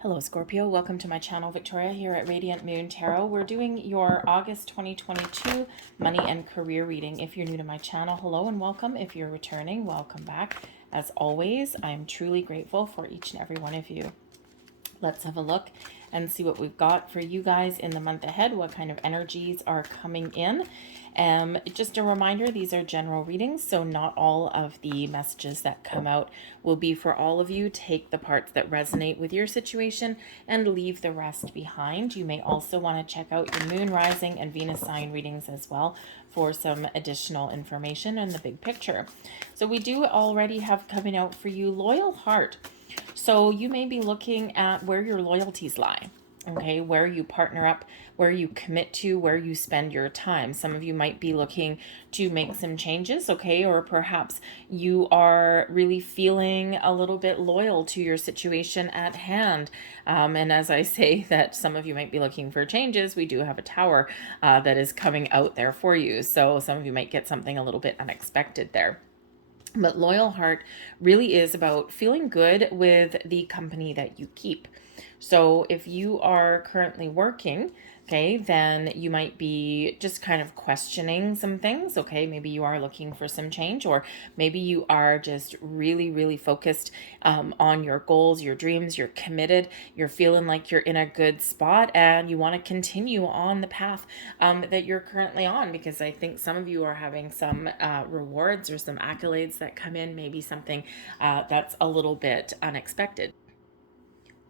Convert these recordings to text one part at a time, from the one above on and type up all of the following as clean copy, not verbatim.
Hello Scorpio, welcome to my channel. Victoria here at Radiant Moon Tarot. We're doing your August 2022 money and career reading. If you're new to my channel, hello and welcome. If you're returning, welcome back. As always, I am truly grateful for each and every one of you. Let's have a look and see what we've got for you guys in the month ahead, what kind of energies are coming in. Just a reminder, these are general readings, so not all of the messages that come out will be for all of you. Take the parts that resonate with your situation and leave the rest behind. You may also want to check out your moon, rising, and Venus sign readings as well for some additional information and the big picture. So we do already have coming out for you Loyal Heart. So you may be looking at where your loyalties lie, okay, where you partner up, where you commit to, where you spend your time. Some of you might be looking to make some changes, okay, or perhaps you are really feeling a little bit loyal to your situation at hand. And as I say that some of you might be looking for changes, we do have a tower that is coming out there for you. So some of you might get something a little bit unexpected there. But Loyal Heart really is about feeling good with the company that you keep. So if you are currently working, okay, then you might be just kind of questioning some things, okay? Maybe you are looking for some change, or maybe you are just really, really focused on your goals, your dreams, you're committed, you're feeling like you're in a good spot, and you want to continue on the path that you're currently on, because I think some of you are having some rewards or some accolades that come in, maybe something that's a little bit unexpected.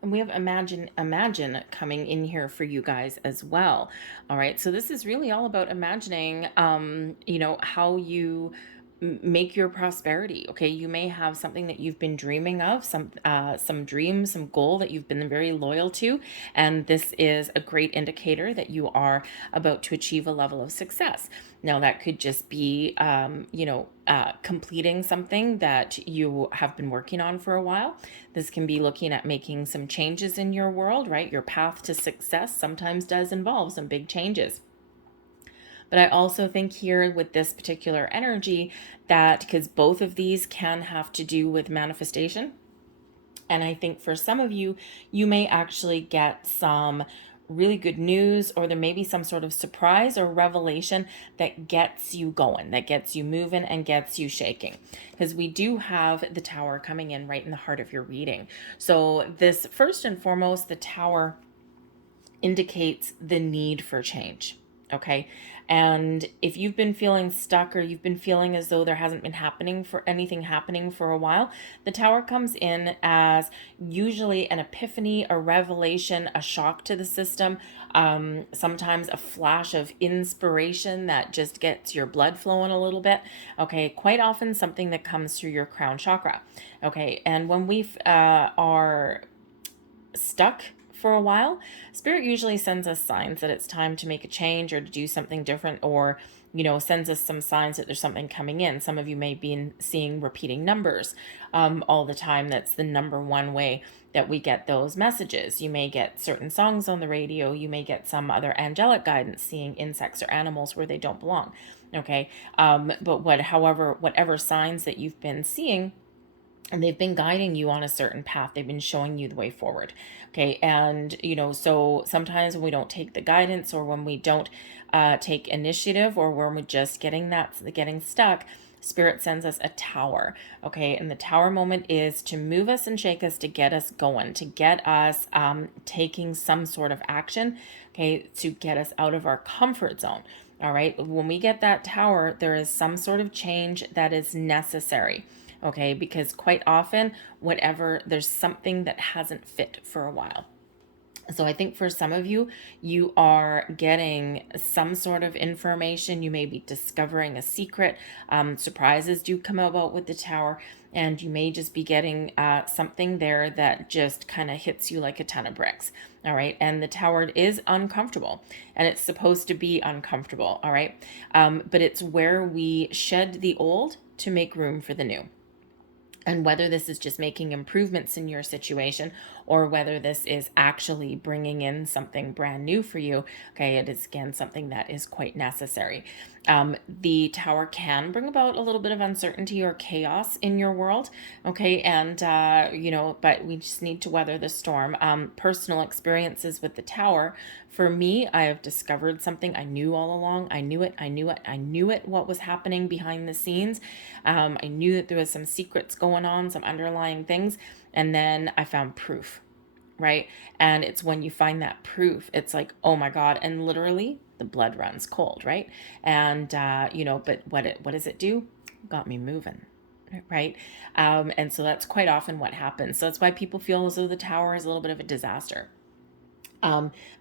And we have imagine coming in here for you guys as well. All right. So this is really all about imagining, how you make your prosperity. Okay. You may have something that you've been dreaming of, some dream, some goal that you've been very loyal to. And this is a great indicator that you are about to achieve a level of success. Now that could just be, completing something that you have been working on for a while. This can be looking at making some changes in your world, right? Your path to success sometimes does involve some big changes. But I also think here with this particular energy that, because both of these can have to do with manifestation. And I think for some of you, you may actually get some really good news, or there may be some sort of surprise or revelation that gets you going, that gets you moving and gets you shaking, because we do have the tower coming in right in the heart of your reading. So this, first and foremost, the tower indicates the need for change. Okay. And if you've been feeling stuck, or you've been feeling as though there hasn't been anything happening for a while, the tower comes in as usually an epiphany, a revelation, a shock to the system, sometimes a flash of inspiration that just gets your blood flowing a little bit. Okay. Quite often something that comes through your crown chakra. Okay. And when we are stuck for a while, Spirit usually sends us signs that it's time to make a change or to do something different, or sends us some signs that there's something coming in. Some of you may be seeing repeating numbers all the time. That's the number one way that we get those messages. You may get certain songs on the radio. You may get some other angelic guidance, seeing insects or animals where they don't belong. Okay. But whatever signs that you've been seeing, and they've been guiding you on a certain path. They've been showing you the way forward. Okay. And, so sometimes when we don't take the guidance, or when we don't take initiative, or when we're just getting stuck, Spirit sends us a tower. Okay. And the tower moment is to move us and shake us, to get us going, to get us taking some sort of action. Okay. To get us out of our comfort zone. All right. When we get that tower, there is some sort of change that is necessary. Okay, because quite often, there's something that hasn't fit for a while. So I think for some of you, you are getting some sort of information. You may be discovering a secret. Surprises do come about with the tower, and you may just be getting something there that just kind of hits you like a ton of bricks. All right. And the tower is uncomfortable, and it's supposed to be uncomfortable. All right. But it's where we shed the old to make room for the new. And whether this is just making improvements in your situation or whether this is actually bringing in something brand new for you, okay, it is again something that is quite necessary. The Tower can bring about a little bit of uncertainty or chaos in your world, okay, and but we just need to weather the storm. Personal experiences with the Tower, for me, I have discovered something I knew all along. I knew it, what was happening behind the scenes. I knew that there was some secrets going on, some underlying things, and then I found proof, right? And it's when you find that proof, it's like, oh my God, and literally the blood runs cold, right? And but what does it do? Got me moving. Right. And so that's quite often what happens. So that's why people feel as though the Tower is a little bit of a disaster,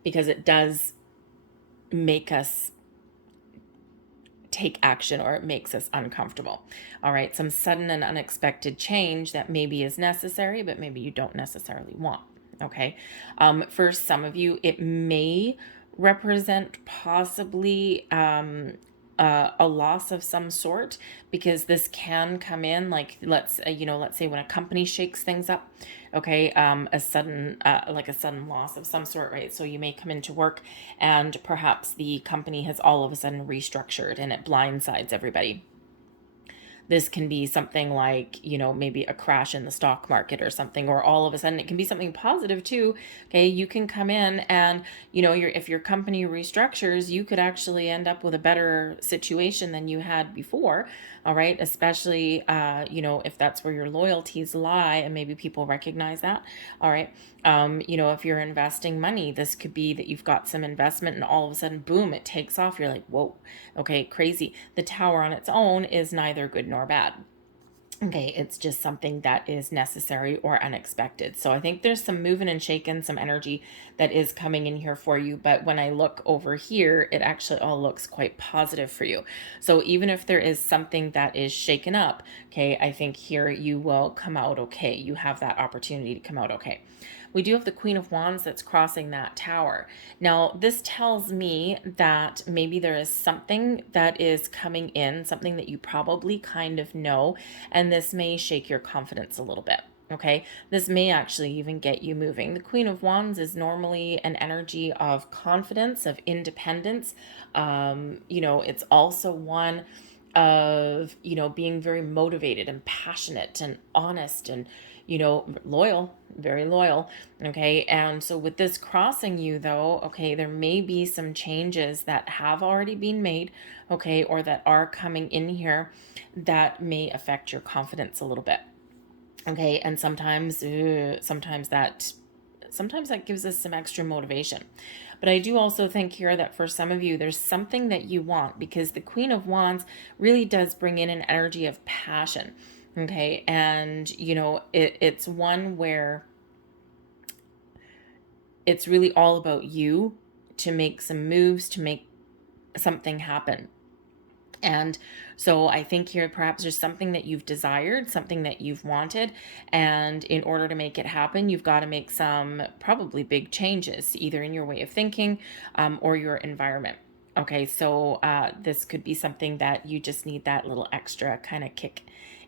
because it does make us take action, or it makes us uncomfortable. All right. Some sudden and unexpected change that maybe is necessary, but maybe you don't necessarily want. Okay. For some of you, it may represent possibly a loss of some sort, because this can come in like, let's say when a company shakes things up, okay, a sudden loss of some sort, right? So you may come into work and perhaps the company has all of a sudden restructured and it blindsides everybody. This can be something like, maybe a crash in the stock market or something, or all of a sudden it can be something positive too. Okay. You can come in and, if your company restructures, you could actually end up with a better situation than you had before. All right. Especially, if that's where your loyalties lie and maybe people recognize that. All right. If you're investing money, this could be that you've got some investment and all of a sudden, boom, it takes off. You're like, whoa, okay, crazy. The Tower on its own is neither good nor bad. Okay, it's just something that is necessary or unexpected. So I think there's some moving and shaking, some energy that is coming in here for you. But when I look over here, it actually all looks quite positive for you. So even if there is something that is shaken up, okay, I think here you will come out okay. You have that opportunity to come out okay. We do have the Queen of Wands that's crossing that Tower. Now, this tells me that maybe there is something that is coming in, something that you probably kind of know, and this may shake your confidence a little bit. Okay, this may actually even get you moving. The Queen of Wands is normally an energy of confidence, of independence. It's also one of, being very motivated and passionate and honest and, loyal, very loyal. Okay. And so with this crossing you though, okay, there may be some changes that have already been made, okay, or that are coming in here that may affect your confidence a little bit. Okay. And sometimes that gives us some extra motivation. But I do also think here that for some of you, there's something that you want, because the Queen of Wands really does bring in an energy of passion. Okay. And, it's one where it's really all about you to make some moves, to make something happen. And so I think here perhaps there's something that you've desired, something that you've wanted, and in order to make it happen, you've got to make some probably big changes, either in your way of thinking or your environment. Okay, so this could be something that you just need that little extra kind of kick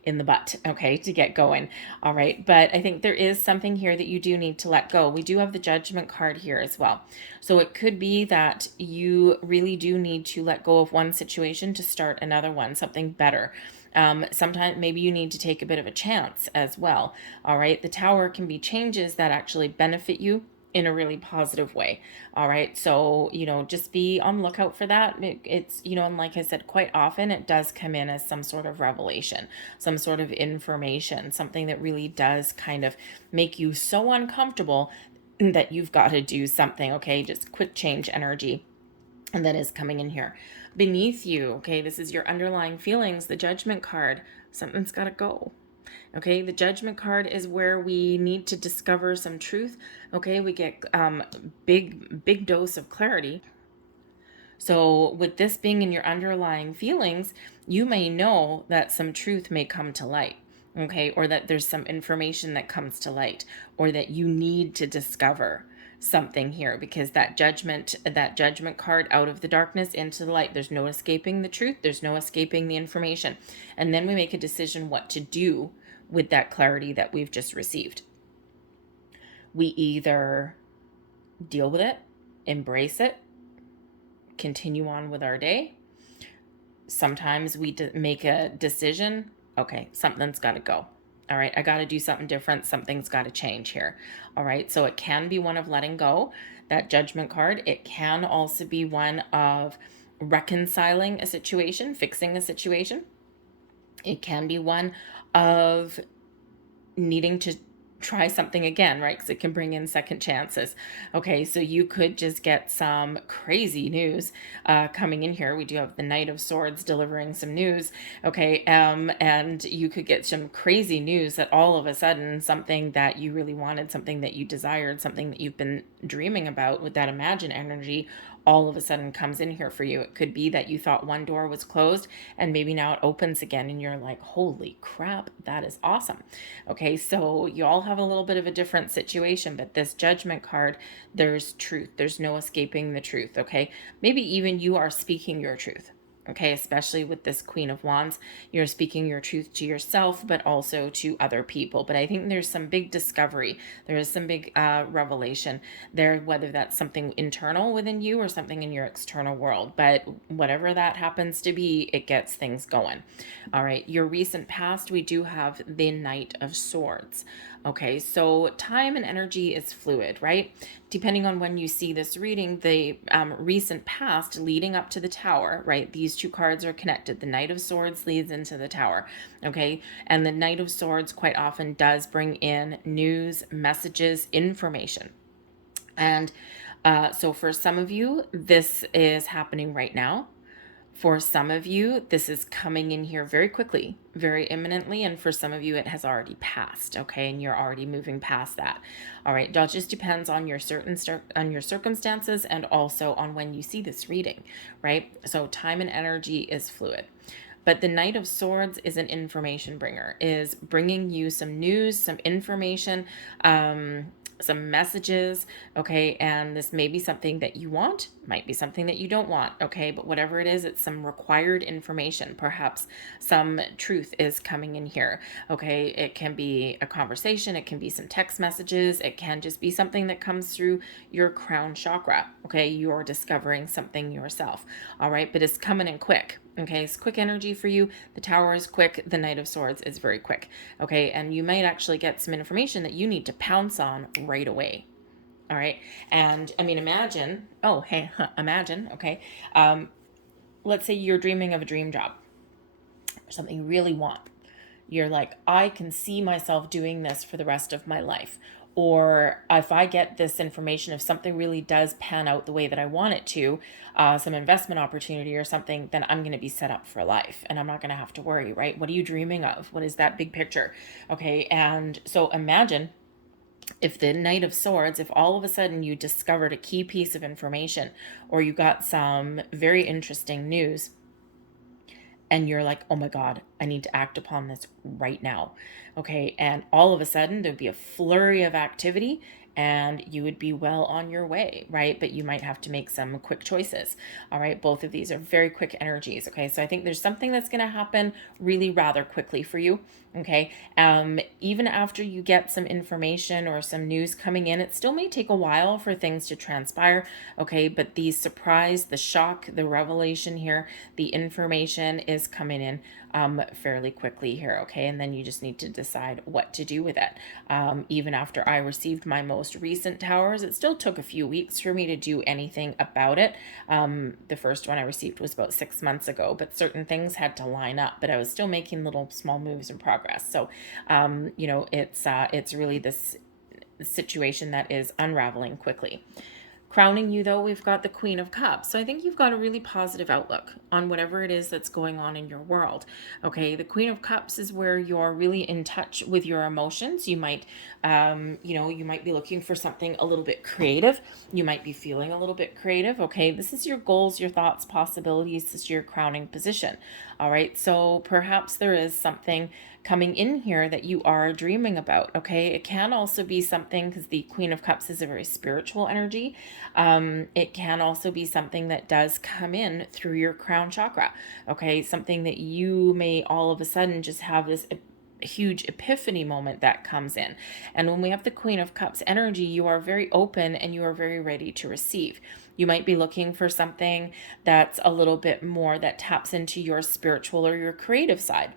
in the butt, okay, to get going. All right. But I think there is something here that you do need to let go. We do have the Judgment card here as well. So it could be that you really do need to let go of one situation to start another one, something better. Sometimes maybe you need to take a bit of a chance as well. All right. The Tower can be changes that actually benefit you in a really positive way. All right. So, just be on the lookout for that. It's, and like I said, quite often it does come in as some sort of revelation, some sort of information, something that really does kind of make you so uncomfortable that you've got to do something. Okay. Just quick change energy. And that is coming in here. Beneath you, okay, this is your underlying feelings, the Judgment card. Something's got to go. Okay, the Judgment card is where we need to discover some truth. Okay, we get big dose of clarity. So with this being in your underlying feelings, you may know that some truth may come to light. Okay, or that there's some information that comes to light, or that you need to discover something here, because that judgment card, out of the darkness into the light, there's no escaping the truth, there's no escaping the information. And then we make a decision what to do with that clarity that we've just received. We either deal with it, embrace it, continue on with our day. Sometimes we make a decision, okay, something's got to go. All right, I got to do something different. Something's got to change here. All right, so it can be one of letting go, that Judgment card. It can also be one of reconciling a situation, fixing a situation. It can be one of needing to try something again, right? Because it can bring in second chances. Okay, so you could just get some crazy news coming in here. We do have the Knight of Swords delivering some news. Okay, and you could get some crazy news that all of a sudden something that you really wanted, something that you desired, something that you've been dreaming about with that Imagine energy, all of a sudden comes in here for you. It could be that you thought one door was closed and maybe now it opens again and you're like, holy crap, that is awesome. Okay, so you all have a little bit of a different situation, but this Judgment card, there's truth. There's no escaping the truth, okay? Maybe even you are speaking your truth. Okay, especially with this Queen of Wands, you're speaking your truth to yourself, but also to other people. But I think there's some big discovery. There is some big revelation there, whether that's something internal within you or something in your external world. But whatever that happens to be, it gets things going. All right, your recent past, we do have the Knight of Swords. Okay, so time and energy is fluid, right? Depending on when you see this reading, the recent past leading up to the Tower, right? These two cards are connected. The Knight of Swords leads into the Tower, okay? And the Knight of Swords quite often does bring in news, messages, information. And so for some of you, this is happening right now. For some of you, this is coming in here very quickly, very imminently, and for some of you, it has already passed, okay, and you're already moving past that. All right, that just depends on your circumstances and also on when you see this reading, right? So time and energy is fluid. But the Knight of Swords is an information bringer, is bringing you some news, some information, some messages, okay? And this may be something that you want, might be something that you don't want, okay? But whatever it is, it's some required information. Perhaps some truth is coming in here, okay? It can be a conversation, it can be some text messages, it can just be something that comes through your crown chakra, okay? You're discovering something yourself, all right? But it's coming in quick. Okay, it's quick energy for you. The Tower is quick. The Knight of Swords is very quick. Okay, and you might actually get some information that you need to pounce on right away. All right, and I mean, imagine, oh, hey, imagine, okay, let's say you're dreaming of a dream job, or something you really want. You're like, I can see myself doing this for the rest of my life. Or if I get this information, if something really does pan out the way that I want it to, some investment opportunity or something, then I'm going to be set up for life and I'm not going to have to worry, right? What are you dreaming of? What is that big picture? Okay, and so imagine if the Knight of Swords, if all of a sudden you discovered a key piece of information or you got some very interesting news, and you're like, oh my God, I need to act upon this right now. Okay. And all of a sudden there'd be a flurry of activity and you would be well on your way, right? But you might have to make some quick choices. All right. Both of these are very quick energies. Okay. So I think there's something that's going to happen really rather quickly for you. Okay. Even after you get some information or some news coming in, it still may take a while for things to transpire. Okay. But the surprise, the shock, the revelation here, the information is coming in fairly quickly here. Okay. And then you just need to decide what to do with it. Even after I received my most recent towers, it still took a few weeks for me to do anything about it. The first one I received was about 6 months ago, but certain things had to line up, but I was still making little small moves in progress. So, it's really this situation that is unraveling quickly. Crowning you, though, we've got the Queen of Cups. So I think you've got a really positive outlook on whatever it is that's going on in your world. Okay, the Queen of Cups is where you're really in touch with your emotions. You might, you might be looking for something a little bit creative. You might be feeling a little bit creative. Okay, this is your goals, your thoughts, possibilities. This is your crowning position. All right, so perhaps there is something coming in here that you are dreaming about. Okay, it can also be something, because the Queen of Cups is a very spiritual energy. It can also be something that does come in through your crown chakra. Okay, something that you may all of a sudden just have this huge epiphany moment that comes in. And when we have the Queen of Cups energy, you are very open and you are very ready to receive. You might be looking for something that's a little bit more that taps into your spiritual or your creative side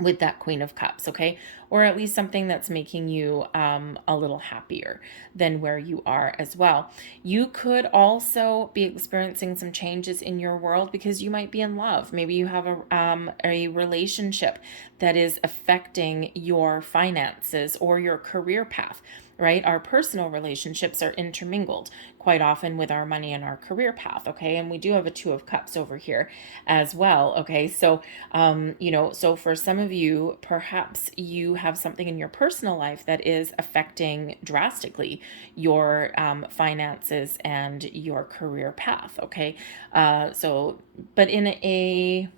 with that Queen of Cups, okay? Or at least something that's making you a little happier than where you are as well. You could also be experiencing some changes in your world because you might be in love. Maybe you have a relationship that is affecting your finances or your career path, right? Our personal relationships are intermingled quite often with our money and our career path, okay? And we do have a Two of Cups over here as well, okay? So, so for some of you, perhaps you have something in your personal life that is affecting drastically your finances and your career path, okay? But in a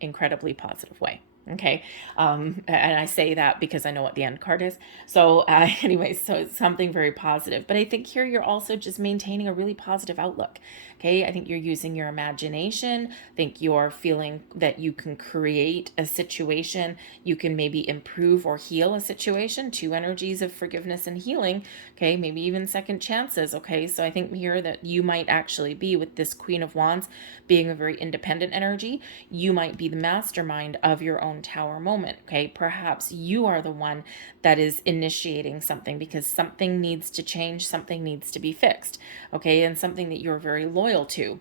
incredibly positive way. Okay. And I say that because I know what the end card is. So, anyways, so it's something very positive. But I think here you're also just maintaining a really positive outlook. Okay. I think you're using your imagination. I think you're feeling that you can create a situation. You can maybe improve or heal a situation. Two energies of forgiveness and healing. Okay. Maybe even second chances. Okay. So I think here that you might actually be with this Queen of Wands being a very independent energy. You might be the mastermind of your own tower moment, okay? Perhaps you are the one that is initiating something because something needs to change, something needs to be fixed, okay? And something that you're very loyal to,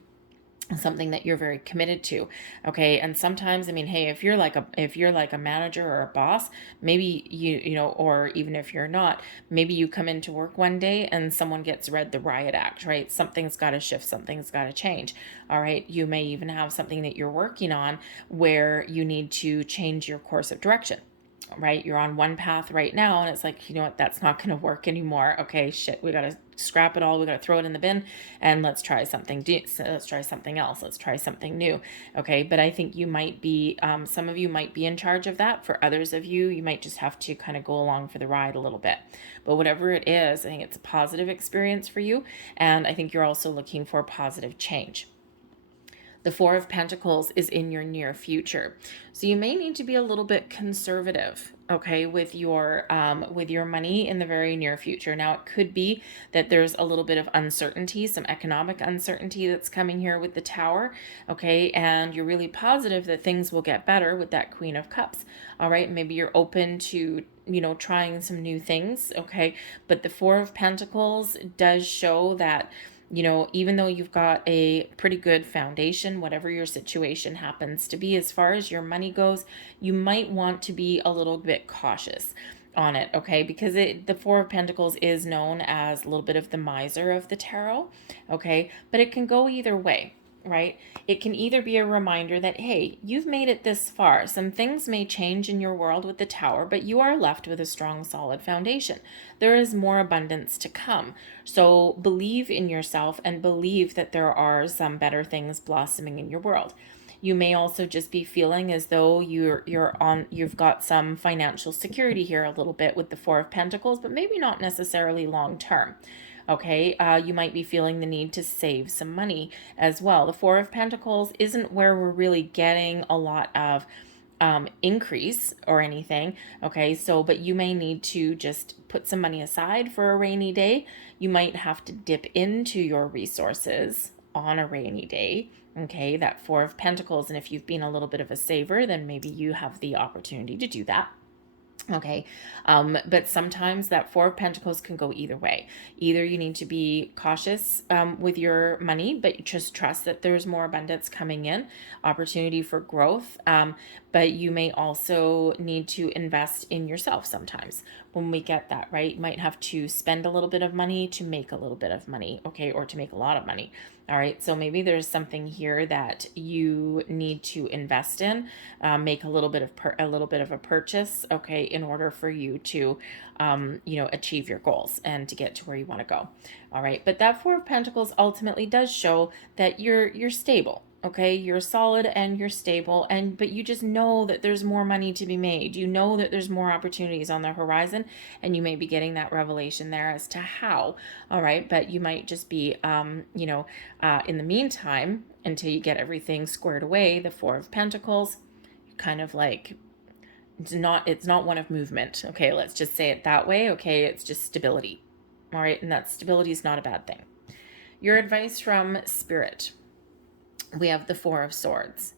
something that you're very committed to, okay? And sometimes, I mean, hey, if you're like a manager or a boss, maybe or even if you're not, maybe you come into work one day and someone gets read the riot act, right? Something's got to shift, something's got to change. All right, you may even have something that you're working on where you need to change your course of direction, right? You're on one path right now and it's like, you know what, that's not going to work anymore. Okay, shit, we got to scrap it all. We got to throw it in the bin and let's try something. Let's try something else. Let's try something new. Okay. But I think you might be, some of you might be in charge of that. For others of you, you might just have to kind of go along for the ride a little bit. But whatever it is, I think it's a positive experience for you. And I think you're also looking for positive change. The Four of Pentacles is in your near future. So you may need to be a little bit conservative, okay, with your money in the very near future. Now, it could be that there's a little bit of uncertainty, some economic uncertainty that's coming here with the Tower, okay, and you're really positive that things will get better with that Queen of Cups, all right? Maybe you're open to trying some new things, okay? But the Four of Pentacles does show that even though you've got a pretty good foundation, whatever your situation happens to be, as far as your money goes, you might want to be a little bit cautious on it, okay? Because the Four of Pentacles is known as a little bit of the miser of the tarot, okay? But it can go either way, right? It can either be a reminder that, hey, you've made it this far. Some things may change in your world with the Tower, but you are left with a strong, solid foundation. There is more abundance to come. So believe in yourself and believe that there are some better things blossoming in your world. You may also just be feeling as though you've got some financial security here a little bit with the Four of Pentacles, but maybe not necessarily long term. Okay, you might be feeling the need to save some money as well. The Four of Pentacles isn't where we're really getting a lot of increase or anything. Okay, so, but you may need to just put some money aside for a rainy day. You might have to dip into your resources on a rainy day. Okay, that Four of Pentacles. And if you've been a little bit of a saver, then maybe you have the opportunity to do that. Okay, but sometimes that Four of Pentacles can go either way. Either you need to be cautious with your money, but just trust that there's more abundance coming in, opportunity for growth, but you may also need to invest in yourself sometimes when we get that, right? You might have to spend a little bit of money to make a little bit of money, okay, or to make a lot of money. All right, so maybe there's something here that you need to invest in, make a little bit of a purchase, okay, in order for you to, achieve your goals and to get to where you want to go. All right, but that Four of Pentacles ultimately does show that you're stable. Okay, you're solid and you're stable, but you just know that there's more money to be made. You know that there's more opportunities on the horizon, and you may be getting that revelation there as to how. All right, but you might just be, in the meantime, until you get everything squared away, the Four of Pentacles, kind of like It's not one of movement. Okay, let's just say it that way. Okay, it's just stability. All right, and that stability is not a bad thing. Your advice from Spirit. We have the Four of Swords.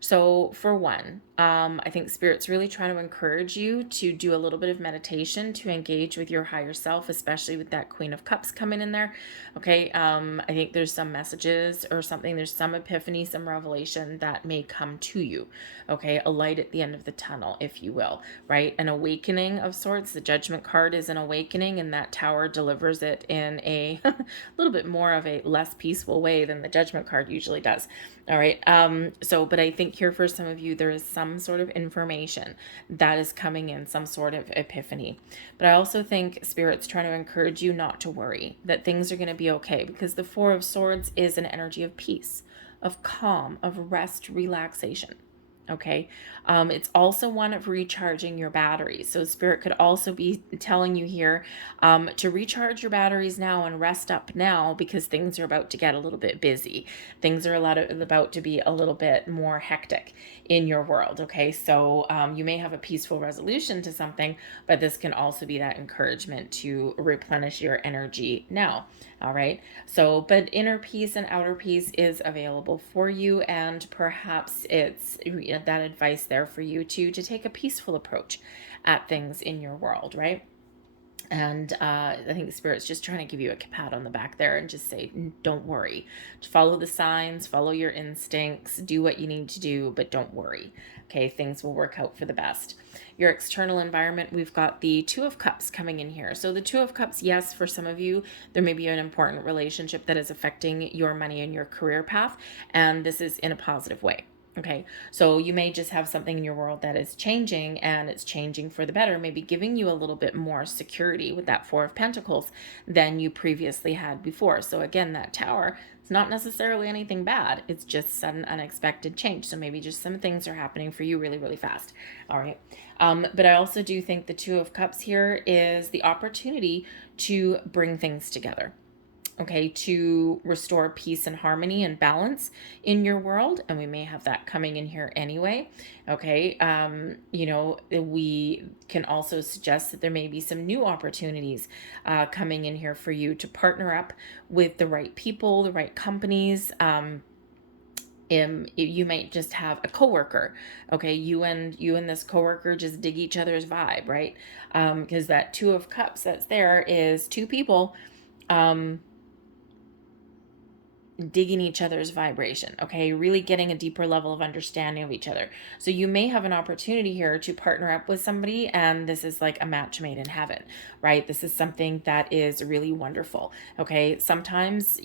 So for one, I think Spirit's really trying to encourage you to do a little bit of meditation to engage with your higher self, especially with that Queen of Cups coming in there. Okay, I think there's some messages or something, there's some epiphany, some revelation that may come to you. Okay, a light at the end of the tunnel, if you will, right? An awakening of sorts. The Judgment card is an awakening, and that Tower delivers it in a little bit more of a less peaceful way than the Judgment card usually does. All right. But I think here for some of you, there is some sort of information that is coming in, some sort of epiphany. But I also think Spirit's trying to encourage you not to worry, that things are going to be okay, because the Four of Swords is an energy of peace, of calm, of rest, relaxation. Okay. It's also one of recharging your batteries. So Spirit could also be telling you here to recharge your batteries now and rest up now, because things are about to get a little bit busy. Things are about to be a little bit more hectic in your world. Okay. So you may have a peaceful resolution to something, but this can also be that encouragement to replenish your energy now. All right. So, but inner peace and outer peace is available for you. And perhaps it's that advice there for you to take a peaceful approach at things in your world, right? And I think the Spirit's just trying to give you a pat on the back there and just say, don't worry. Follow the signs, follow your instincts, do what you need to do, but don't worry. Okay, things will work out for the best. Your external environment, we've got the Two of Cups coming in here. So the Two of Cups, yes, for some of you, there may be an important relationship that is affecting your money and your career path, and this is in a positive way. Okay, so you may just have something in your world that is changing, and it's changing for the better, maybe giving you a little bit more security with that Four of Pentacles than you previously had before. So again, that Tower, it's not necessarily anything bad. It's just sudden unexpected change. So maybe just some things are happening for you really, really fast. All right. But I also do think the Two of Cups here is the opportunity to bring things together. Okay, to restore peace and harmony and balance in your world. And we may have that coming in here anyway. Okay, we can also suggest that there may be some new opportunities coming in here for you to partner up with the right people, the right companies. You might just have a coworker. Okay, you and this coworker just dig each other's vibe, right? Because that Two of Cups that's there is two people digging each other's vibration, okay? Really getting a deeper level of understanding of each other. So you may have an opportunity here to partner up with somebody, and this is like a match made in heaven, right? This is something that is really wonderful, okay? Sometimes,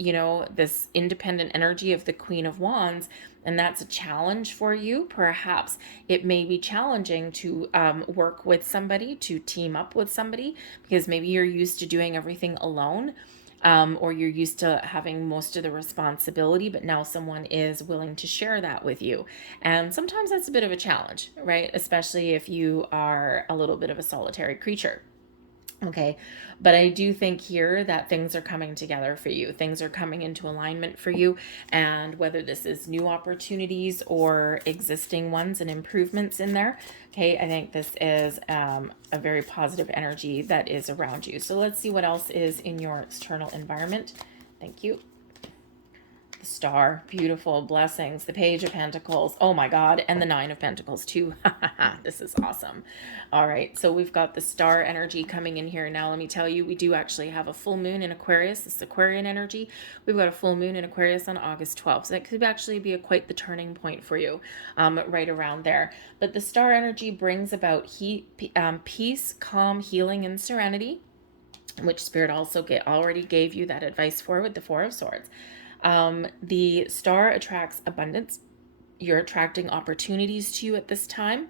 this independent energy of the Queen of Wands, and that's a challenge for you. Perhaps it may be challenging to work with somebody, to team up with somebody, because maybe you're used to doing everything alone. Or you're used to having most of the responsibility, but now someone is willing to share that with you. And sometimes that's a bit of a challenge, right? Especially if you are a little bit of a solitary creature. Okay, but I do think here that things are coming together for you. Things are coming into alignment for you. And whether this is new opportunities or existing ones and improvements in there, okay, I think this is a very positive energy that is around you. So let's see what else is in your external environment. Thank you. The Star, beautiful, blessings, the Page of Pentacles, oh my God, and the Nine of Pentacles too. This is awesome. All right, so we've got the Star energy coming in here. Now let me tell you, we do actually have a full moon in Aquarius. This is Aquarian energy. We've got a full moon in Aquarius on August 12th, so that could actually be quite the turning point for you, right around there. But the Star energy brings about peace, calm, healing, and serenity, which Spirit also already gave you that advice for with the Four of Swords. The Star attracts abundance. You're attracting opportunities to you at this time.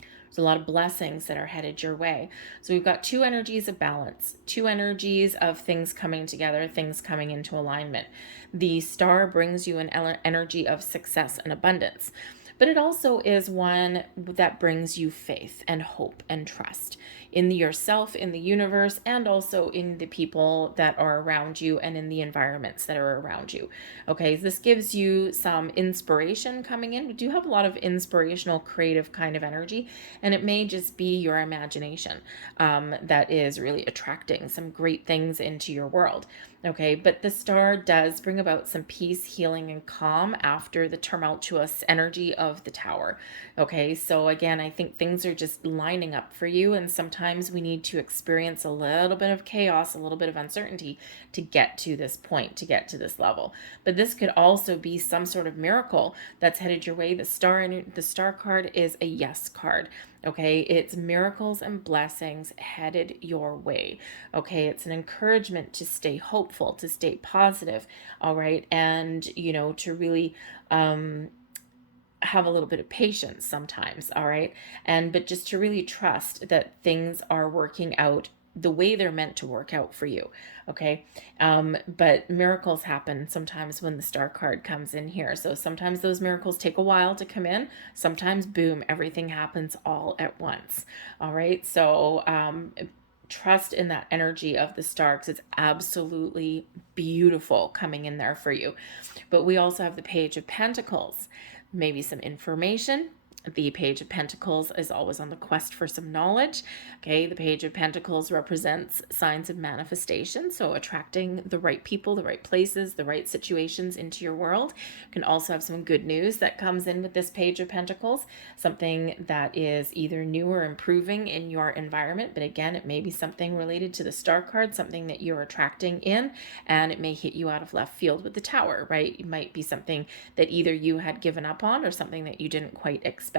There's a lot of blessings that are headed your way. So we've got two energies of balance, two energies of things coming together, things coming into alignment. The Star brings you an energy of success and abundance. but it also is one that brings you faith and hope and trust in yourself, in the universe, and also in the people that are around you and in the environments that are around you. Okay, this gives you some inspiration coming in. We do have a lot of inspirational, creative kind of energy, and it may just be your imagination that is really attracting some great things into your world. Okay, but the star does bring about some peace, healing, and calm after the tumultuous energy of the tower. Okay, so again, I think things are just lining up for you, and sometimes we need to experience a little bit of chaos, a little bit of uncertainty to get to this point, to get to this level. But this could also be some sort of miracle that's headed your way. The star card is a yes card. Okay, it's miracles and blessings headed your way. Okay, it's an encouragement to stay hopeful, to stay positive. All right, and to really have a little bit of patience sometimes. All right, but just to really trust that things are working out the way they're meant to work out for you. Okay, but miracles happen sometimes when the star card comes in here. So sometimes those miracles take a while to come in. Sometimes, boom, everything happens all at once. All right, so trust in that energy of the star, because it's absolutely beautiful coming in there for you. But we also have the Page of Pentacles, maybe some information. The Page of Pentacles is always on the quest for some knowledge. Okay, the Page of Pentacles represents signs of manifestation, so attracting the right people, the right places, the right situations into your world. You can also have some good news that comes in with this Page of Pentacles, something that is either new or improving in your environment, but again, it may be something related to the star card, something that you're attracting in, and it may hit you out of left field with the tower, right? It might be something that either you had given up on or something that you didn't quite expect.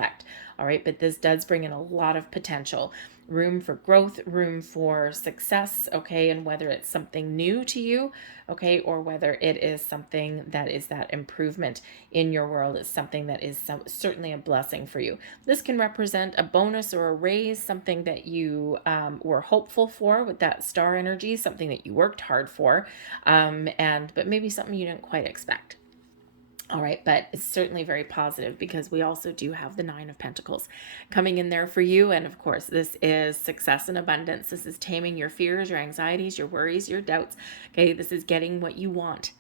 All right, but this does bring in a lot of potential, room for growth, room for success. Okay, and whether it's something new to you, okay, or whether it is something that is that improvement in your world, is something that is certainly a blessing for you. This can represent a bonus or a raise, something that you were hopeful for with that star energy, something that you worked hard for, but maybe something you didn't quite expect. All right, but it's certainly very positive because we also do have the Nine of Pentacles coming in there for you. And of course, this is success and abundance. This is taming your fears, your anxieties, your worries, your doubts. Okay, this is getting what you want.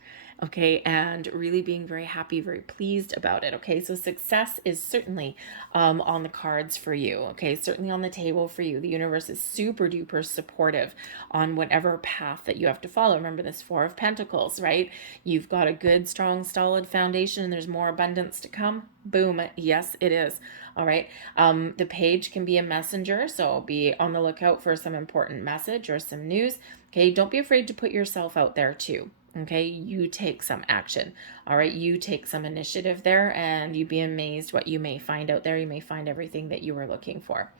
Okay, and really being very happy, very pleased about it. Okay, so success is certainly on the cards for you. Okay, certainly on the table for you. The universe is super duper supportive on whatever path that you have to follow. Remember this Four of Pentacles, right? You've got a good, strong, solid foundation and there's more abundance to come. Boom. Yes, it is. All right. The page can be a messenger, so be on the lookout for some important message or some news. Okay, don't be afraid to put yourself out there too. Okay, you take some action. All right, you take some initiative there, and you'd be amazed what you may find out there. You may find everything that you were looking for.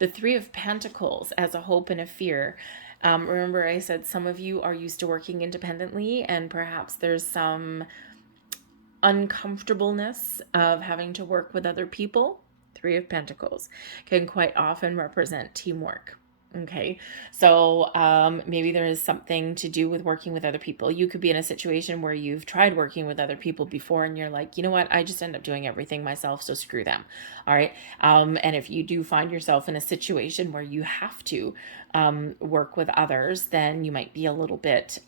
The Three of Pentacles as a hope and a fear. Remember, I said some of you are used to working independently, and perhaps there's some uncomfortableness of having to work with other people. Three of Pentacles can quite often represent teamwork. Okay, so maybe there is something to do with working with other people. You could be in a situation where you've tried working with other people before and you're like, you know what, I just end up doing everything myself, so screw them. All right, and if you do find yourself in a situation where you have to work with others, then you might be a little bit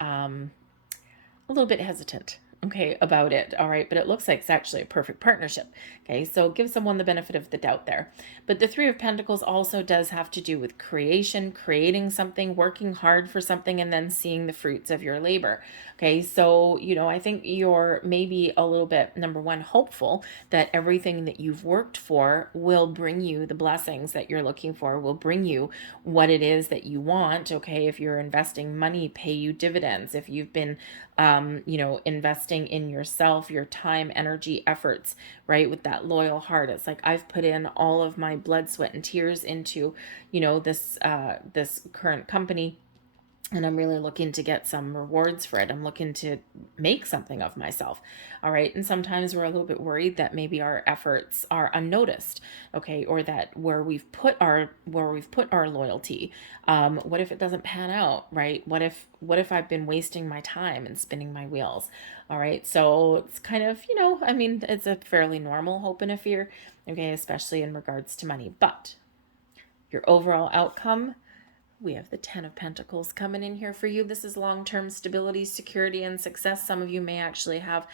hesitant, okay, about it. All right, but it looks like it's actually a perfect partnership. Okay, so give someone the benefit of the doubt there. But the Three of Pentacles also does have to do with creation, creating something, working hard for something, and then seeing the fruits of your labor. Okay, so I think you're maybe a little bit, number one, hopeful that everything that you've worked for will bring you the blessings that you're looking for, will bring you what it is that you want. Okay, if you're investing money, pay you dividends. If you've been investing in yourself, your time, energy, efforts, right? With that loyal heart. It's like, I've put in all of my blood, sweat, and tears into, this current company. and I'm really looking to get some rewards for it. I'm looking to make something of myself. All right. And sometimes we're a little bit worried that maybe our efforts are unnoticed. Okay. Or that where we've put our loyalty, what if it doesn't pan out? Right. What if I've been wasting my time and spinning my wheels? All right. So it's kind of, I mean, it's a fairly normal hope and a fear. Okay. Especially in regards to money, but your overall outcome, we have the Ten of Pentacles coming in here for you. This is long-term stability, security, and success. Some of you may actually have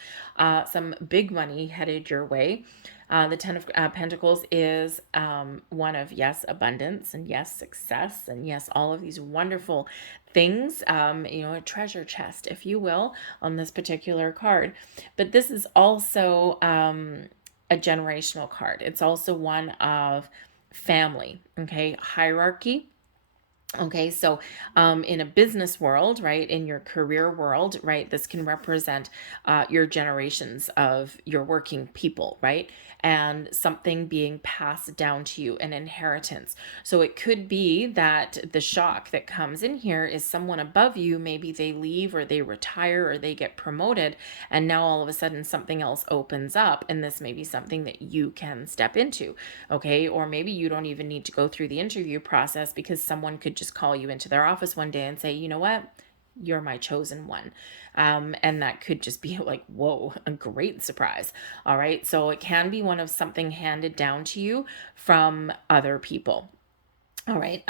some big money headed your way. The Ten of Pentacles is one of, yes, abundance, and yes, success, and yes, all of these wonderful things, a treasure chest, if you will, on this particular card. But this is also a generational card. It's also one of family, okay, hierarchy. Okay, so in a business world, right, in your career world, right, this can represent your generations of your working people, right, and something being passed down to you, an inheritance. So it could be that the shock that comes in here is someone above you, maybe they leave or they retire or they get promoted, and now all of a sudden something else opens up, and this may be something that you can step into, okay, or maybe you don't even need to go through the interview process because someone could just call you into their office one day and say, you know what, you're my chosen one. And that could just be like, whoa, a great surprise. All right. So it can be one of something handed down to you from other people. All right.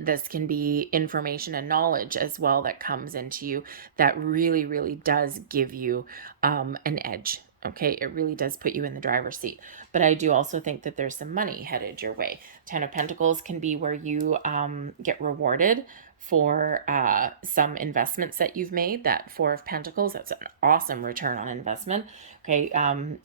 This can be information and knowledge as well that comes into you that really, really does give you an edge. Okay, it really does put you in the driver's seat. But I do also think that there's some money headed your way. Ten of Pentacles can be where you get rewarded for some investments that you've made. That Four of Pentacles, that's an awesome return on investment. Okay,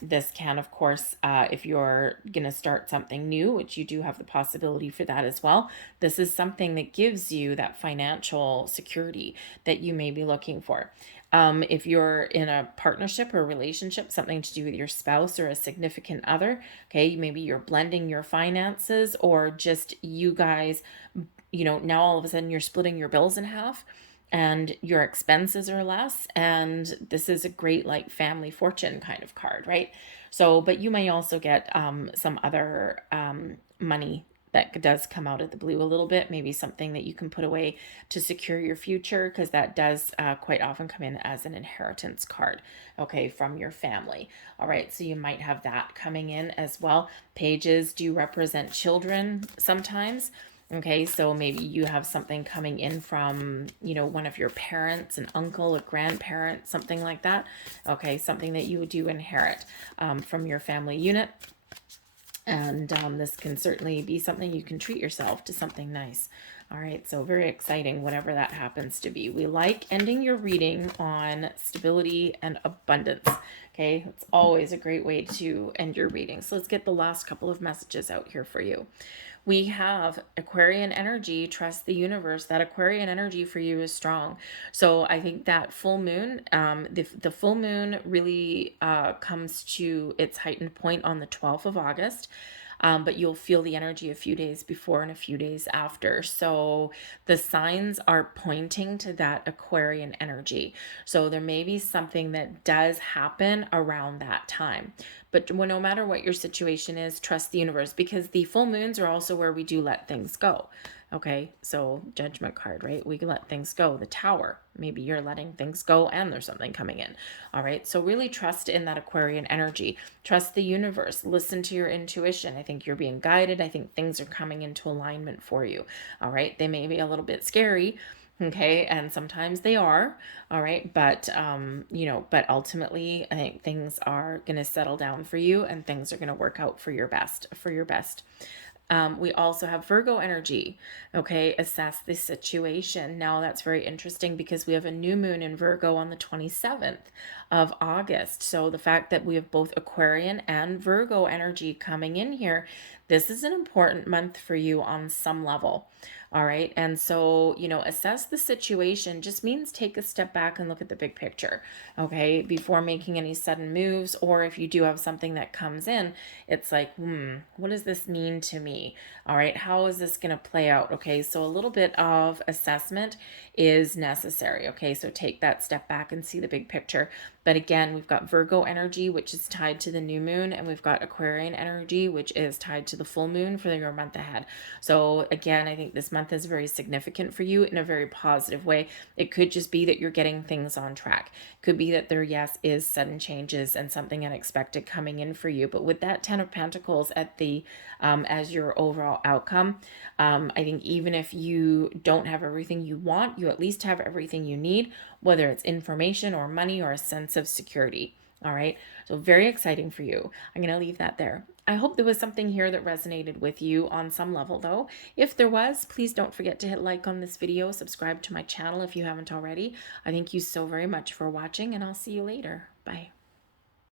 this can, of course, if you're going to start something new, which you do have the possibility for that as well, this is something that gives you that financial security that you may be looking for. If you're in a partnership or relationship, something to do with your spouse or a significant other, okay, maybe you're blending your finances, or just you guys, now all of a sudden you're splitting your bills in half and your expenses are less, and this is a great like family fortune kind of card, right? So, but you may also get some other money that does come out of the blue a little bit, maybe something that you can put away to secure your future, because that does quite often come in as an inheritance card, okay, from your family. All right, so you might have that coming in as well. Pages do represent children sometimes. Okay, so maybe you have something coming in from, one of your parents, an uncle, a grandparent, something like that. Okay, something that you do inherit from your family unit. And this can certainly be something you can treat yourself to, something nice. All right, so very exciting, whatever that happens to be. We like ending your reading on stability and abundance. Okay, it's always a great way to end your reading. So let's get the last couple of messages out here for you. We have Aquarian energy, trust the universe. That Aquarian energy for you is strong. So I think that full moon, the full moon really comes to its heightened point on the 12th of August. But you'll feel the energy a few days before and a few days after. So the signs are pointing to that Aquarian energy. So there may be something that does happen around that time. But no matter what your situation is, trust the universe, because the full moons are also where we do let things go. Okay, so Judgment card, right? We can let things go. The Tower, maybe you're letting things go and there's something coming in. All right, so really trust in that Aquarian energy. Trust the universe. Listen to your intuition. I think you're being guided. I think things are coming into alignment for you. All right, they may be a little bit scary. Okay, and sometimes they are, all right, but but ultimately I think things are going to settle down for you and things are going to work out for your best, we also have Virgo energy. Okay, assess the situation. Now that's very interesting because we have a new moon in Virgo on the 27th of August. So the fact that we have both Aquarian and Virgo energy coming in here, this is an important month for you on some level. All right. And so, assess the situation just means take a step back and look at the big picture. Okay. Before making any sudden moves, or if you do have something that comes in, it's like, what does this mean to me? All right. How is this going to play out? Okay. So a little bit of assessment is necessary. Okay. So take that step back and see the big picture. But again, we've got Virgo energy, which is tied to the new moon, and we've got Aquarian energy, which is tied to the full moon for your month ahead. So again, I think this month is very significant for you in a very positive way. It could just be that you're getting things on track. Could be that there, yes, is sudden changes and something unexpected coming in for you. But with that 10 of Pentacles at the as your overall outcome, I think even if you don't have everything you want, you at least have everything you need, whether it's information or money or a sense of security. All right. So very exciting for you. I'm going to leave that there. I hope there was something here that resonated with you on some level, though. If there was, please don't forget to hit like on this video, subscribe to my channel if you haven't already. I thank you so very much for watching, and I'll see you later. Bye.